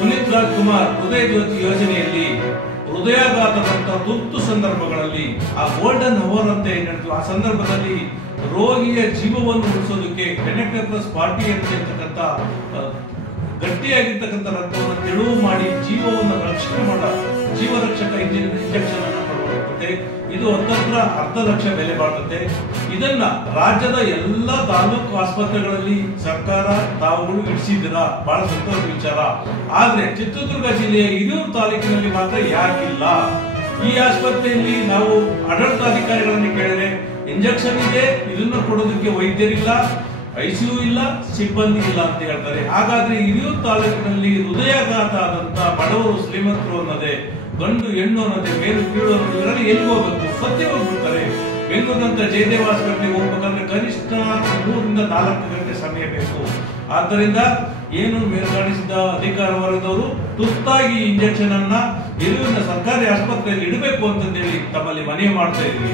ಪುನೀತ್ ರಾಜ್ಕುಮಾರ್ ಹೃದಯ ಜ್ಯೋತಿ ಯೋಜನೆಯಲ್ಲಿ ಹೃದಯಾಘಾತದಂತ ತುರ್ತು ಸಂದರ್ಭಗಳಲ್ಲಿ ಆ ಗೋಲ್ಡನ್ ಅವರ್ ಅಂತ ಏನ್ ಹೇಳ್ತೀವಿ, ಆ ಸಂದರ್ಭದಲ್ಲಿ ರೋಗಿಯ ಜೀವವನ್ನು ಉಳಿಸೋದಕ್ಕೆ NF+40 ಅಂತ ಗಟ್ಟಿಯಾಗಿರ್ತಕ್ಕಂಥ ರಕ್ತವನ್ನು ತೆಳುವು ಮಾಡಿ ಜೀವವನ್ನು ರಕ್ಷಣೆ ಜೀವ ರಕ್ಷಕ ಇಂಜೆಕ್ಷನ್ ಅನ್ನು ಕೊಡಲಾಗುತ್ತದೆ. ಇದು ಹತ್ತತ್ರ $1,00,000 ಬೆಲೆ ಬಾಳುತ್ತದೆ. ಇದನ್ನ ರಾಜ್ಯದ ಎಲ್ಲ ತಾಲೂಕು ಆಸ್ಪತ್ರೆಗಳಲ್ಲಿ ಸರ್ಕಾರ ತಾವುಗಳು ಇಡಿಸಿದ್ದೀರಾ, ಬಹಳ ಸಂತೋಷ ವಿಚಾರ. ಆದ್ರೆ ಚಿತ್ರದುರ್ಗ ಜಿಲ್ಲೆಯ ಹಿರಿಯೂರು ತಾಲೂಕಿನಲ್ಲಿ ಮಾತ್ರ ಯಾಕಿಲ್ಲ? ಈ ಆಸ್ಪತ್ರೆಯಲ್ಲಿ ನಾವು ಆಡಳಿತಾಧಿಕಾರಿಗಳನ್ನು ಕೇಳಿದ್ರೆ ಇಂಜೆಕ್ಷನ್ ಇದೆ, ಇದನ್ನು ಕೊಡೋದಕ್ಕೆ ವೈದ್ಯರಿಲ್ಲ, ICU ಇಲ್ಲ, ಸಿಬ್ಬಂದಿ ಇಲ್ಲ ಅಂತ ಹೇಳ್ತಾರೆ. ಹಾಗಾದ್ರೆ ಹಿರಿಯೂರು ತಾಲೂಕಿನಲ್ಲಿ ಹೃದಯಾಘಾತ ಆದಂತ ಬಡವರು ಶ್ರೀಮಂತರು ಅನ್ನೋದೇ, ಗಂಡು ಹೆಣ್ಣು ಅನ್ನೋದೇ, ಮೇಲು ಕೀಳು ಅನ್ನೋದು, ಇವರಲ್ಲಿ ಎಲ್ಲಿ ಹೋಗ್ಬೇಕು? ಸತ್ಯ ಹೋಗ್ಬಿಡ್ತಾರೆ. ಬೆಂಗಳೂರಿನಂತ ಜಯದೇವ ಆಸ್ಪತ್ರೆಗೆ ಹೋಗ್ಬೇಕಂದ್ರೆ ಕನಿಷ್ಠ 3 ರಿಂದ 4 ಗಂಟೆ ಸಮಯ ಬೇಕು. ಆದ್ದರಿಂದ ಏನು ಮೇಲ್ಕಾಣಿಸಿದ ಅಧಿಕಾರ ವರ್ಗದವರು ತುರ್ತಾಗಿ ಇಂಜೆಕ್ಷನ್ ಅನ್ನ ಹಿರಿಯೂರಿನ ಸರ್ಕಾರಿ ಆಸ್ಪತ್ರೆಯಲ್ಲಿ ಇಡಬೇಕು ಅಂತಂದೇಳಿ ತಮ್ಮಲ್ಲಿ ಮನವಿ ಮಾಡ್ತಾ ಇದ್ವಿ.